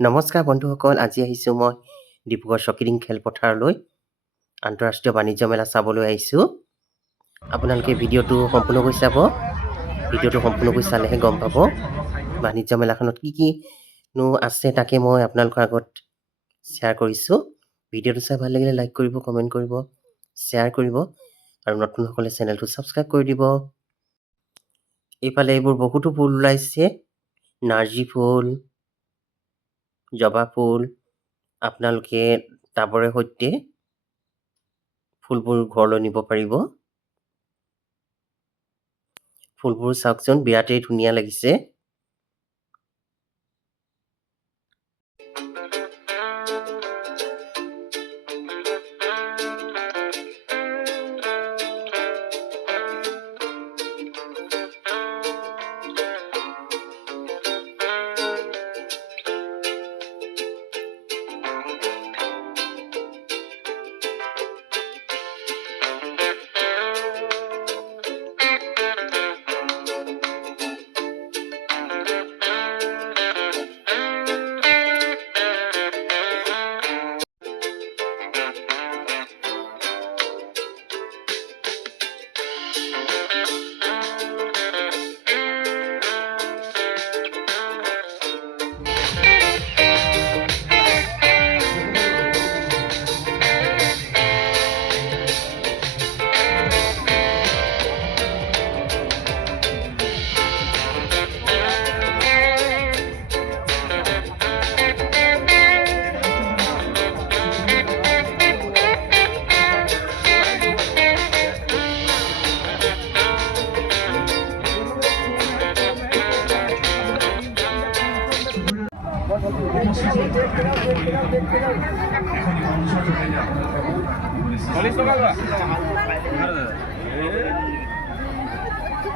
নমস্কাৰ বন্ধুসকল, আজি আহিছোঁ মই ডিব্ৰুগড় চকিডিং খেলপথাৰলৈ। আন্তঃৰাষ্ট্ৰীয় বাণিজ্য মেলা চাবলৈ আহিছোঁ। আপোনালোকে ভিডিঅ'টো সম্পূৰ্ণকৈ চাব। ভিডিঅ'টো সম্পূৰ্ণকৈ চালেহে গম পাব বাণিজ্য মেলাখনত কিনো আছে, তাকে মই আপোনালোকৰ আগত শ্বেয়াৰ কৰিছোঁ। ভিডিঅ'টো চাই ভাল লাগিলে লাইক কৰিব, কমেণ্ট কৰিব, শ্বেয়াৰ কৰিব আৰু নতুনসকলে চেনেলটো ছাবস্ক্ৰাইব কৰি দিব। এইফালে এইবোৰ বহুতো ফুল ওলাইছে, নাৰ্জী ফুল, জবা ফুল। আপোনালোকে টাবৰে সৈতে ফুলবোৰ ঘৰলৈ নিব পাৰিব। ফুলবোৰ চাওকচোন, বিৰাটেই ধুনীয়া লাগিছে।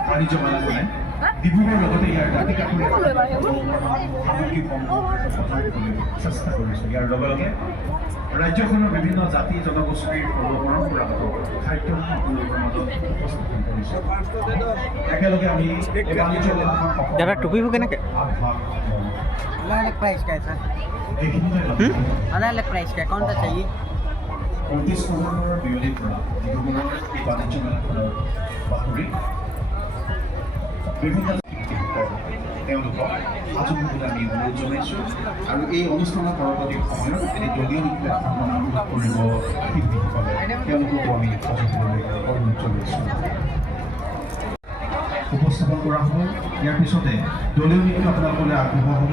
বাণিজ্য মেলাখনে ডিব্ৰুগড়ৰ লগতে ইয়াৰ দাঁতি কাষৰীয়া সামগ্ৰীসমূহ দিবলৈ চেষ্টা কৰিছোঁ। ইয়াৰ লগে লগে ৰাজ্যখনৰ বিভিন্ন জাতি জনগোষ্ঠীৰ পৰম্পৰাগত খাদ্য সামগ্ৰীৰ মাজত উপস্থাপন কৰিছোঁ। একেলগে আমি এই বাণিজ্য মেলাখনৰ टोपी को केनेके अलग प्राइस का है सर, अलग प्राइस का, कौन सा चाहिए? 29 নৱেম্বৰৰ বিয়লিৰ পৰা ডিব্ৰুগড়ৰ এই বাণিজ্য মেলাখনৰ বাতৰি বিভিন্ন তেওঁলোকক সাজু হ'বলৈ আমি অনুৰোধ জনাইছোঁ। আৰু এই অনুষ্ঠানৰ পৰৱৰ্তী সময়ত এনে দলীয় নৃত্য কৰিব শিল্পীসকলে তেওঁলোককো আমি সাজু হ'বলৈ অনুৰোধ জনাইছোঁ। উপস্থাপন কৰা হ'ব। ইয়াৰ পিছতে দলীয় নৃত্য আপোনালোকলৈ আগবঢ়োৱা হ'ব।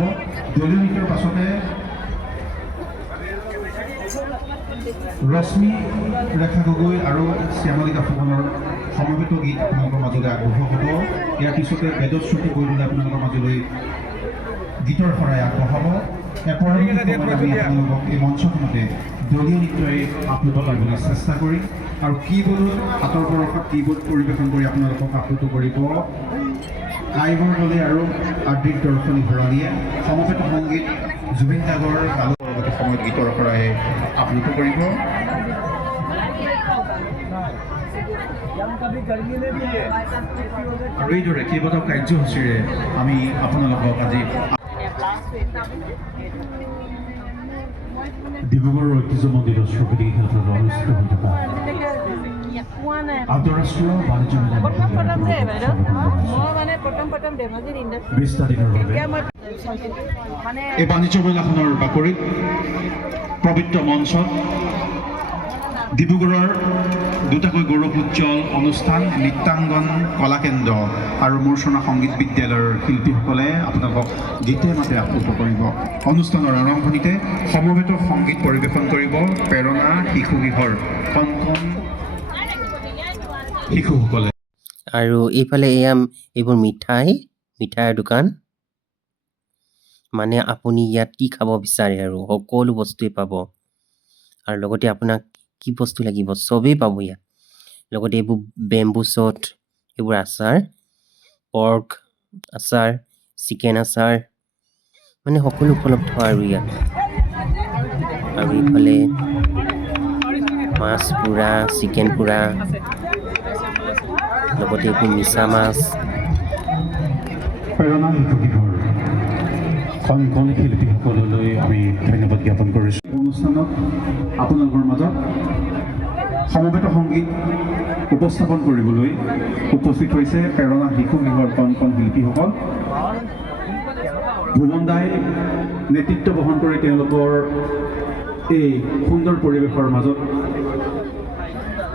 দলীয় নৃত্যৰ পাছতে ৰশ্মি ৰেখা গগৈ আৰু শ্যামলিকা ফুকনৰ সমবেত গীত আপোনালোকৰ মাজলৈ আগবঢ়োৱা হ'ব। ইয়াৰ পিছতে বেদশ্ৰুতি বৰদলৈ আপোনালোকৰ মাজলৈ গীতৰ শৰাই আগবঢ়াব। পৰৱৰ্তী সময়ত আমি আপোনালোকক এই মঞ্চখনতে দলীয় নৃত্যৰে আপ্লুত কৰিবলৈ চেষ্টা কৰিম। আৰু কীবোৰ্ডত হাতৰ পৰশত কীবোৰ্ড পৰিৱেশন কৰি আপোনালোকক আপ্লুত কৰিব আইবৰ দলে আৰু আদ্ৰিক দৰ্শনী ভৰালীয়ে। সমবেত সংগীত জুবিন গাৰ্গৰ পৰৱৰ্তী সময়ত গীতৰ শৰাই আপ্লুত কৰিব। আৰু এইদৰে কেইবাটাও কাৰ্যসূচীৰে আমি আপোনালোকক আজি ডিব্ৰুগড়ৰ ঐতিহ্যমণ্ডিত চকিডিং খেলপথাৰত অনুষ্ঠিত হৈ থকা আন্তঃৰাষ্ট্ৰীয় বাণিজ্য মেলা 20টা দিনৰ বাবে এই বাণিজ্য মেলাখনৰ বাকৰিত পবিত্ৰ মঞ্চত ডিব্ৰুগড়ৰ দুটাকৈ গৌৰৱোজ্জ্বল অনুষ্ঠান নৃত্যাংগন কলাকেন্দ্ৰ আৰু মূৰ্ছনা সংগীত বিদ্যালয়ৰ শিল্পীসকলে আপোনালোকক গীতে মাতে আপ্লুত কৰিব। অনুষ্ঠানৰ আৰম্ভণিতে সমবেত সংগীত পৰিৱেশন কৰিব প্ৰেৰণা শিশু গৃহৰ কণ শিশুসকলে। আৰু এইফালে এইবোৰ মিঠাইৰ দোকান। মানে আপুনি ইয়াত কি খাব বিচাৰে আৰু সকলো বস্তুৱেই পাব। আৰু লগতে আপোনাক কি বস্তু লাগিব চবেই পাব ইয়াত। লগতে এইবোৰ বেম্বু শ্বট, এইবোৰ আচাৰ, পৰ্ক আচাৰ, চিকেন আচাৰ, মানে সকলো উপলব্ধ আৰু ইয়াত। আৰু এইফালে মাছ পোৰা, চিকেন পোৰা, লগতে এইবোৰ মিছা মাছ। প্ৰেৰণা শিশুগৃহৰ কণ কণ শিল্পীসকললৈ আমি ধন্যবাদ জ্ঞাপন কৰিছোঁ। অনুষ্ঠানত আপোনালোকৰ মাজত সমবেত সংগীত উপস্থাপন কৰিবলৈ উপস্থিত হৈছে প্ৰেৰণা শিশু গৃহৰ কণ কণ শিল্পীসকল। ভুৱন দাই নেতৃত্ব বহন কৰি তেওঁলোকৰ এই সুন্দৰ পৰিৱেশৰ মাজত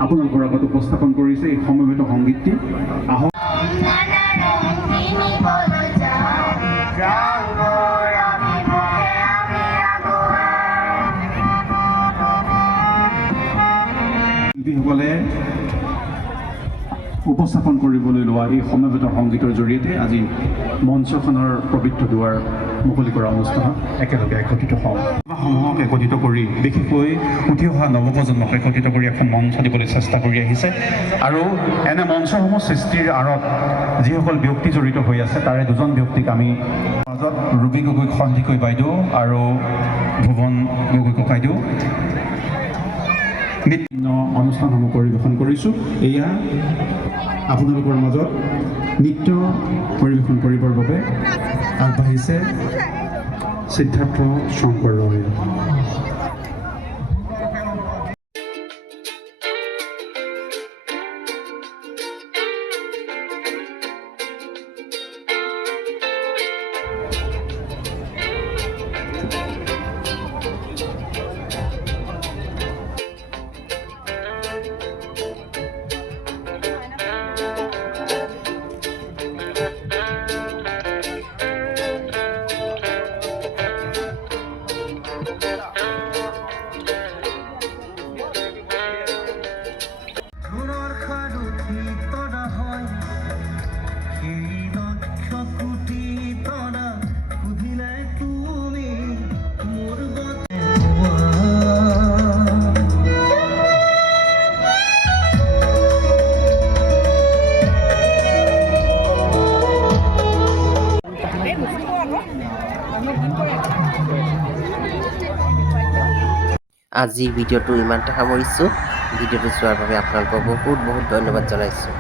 আপোনালোকৰ আগত উপস্থাপন কৰিছে এই সমবেত সংগীতটি। আহক শিল্পীসকলে উপস্থাপন কৰিবলৈ লোৱা এই সমবেত সংগীতৰ জৰিয়তে আজি মঞ্চখনৰ পবিত্ৰ দুৱাৰ মুকলি কৰা অনুষ্ঠানত একেলগে একত্ৰিত হওঁ। সমূহক একত্ৰিত কৰি বিশেষকৈ উঠি অহা নৱপ্ৰজন্মক একত্ৰিত কৰি এখন মঞ্চ দিবলৈ চেষ্টা কৰি আহিছে আৰু এনে মঞ্চসমূহ সৃষ্টিৰ আঁৰত যিসকল ব্যক্তি জড়িত হৈ আছে তাৰে দুজন ব্যক্তিক আমি মাজত ৰুবি গগৈ সন্ধিকৈ বাইদেউ আৰু ভুৱন গগৈ ককাইদেউ বিভিন্ন অনুষ্ঠানসমূহ পৰিৱেশন কৰিছোঁ। এয়া আপোনালোকৰ মাজত নৃত্য পৰিৱেশন কৰিবৰ বাবে আগবাঢ়িছে সিদ্ধাৰ্থ শংকৰ ৰয়। আজিৰ ভিডিঅ'টো ইমানতে সামৰিছোঁ। ভিডিঅ'টো চোৱাৰ বাবে আপোনালোকক বহুত বহুত ধন্যবাদ জনাইছোঁ।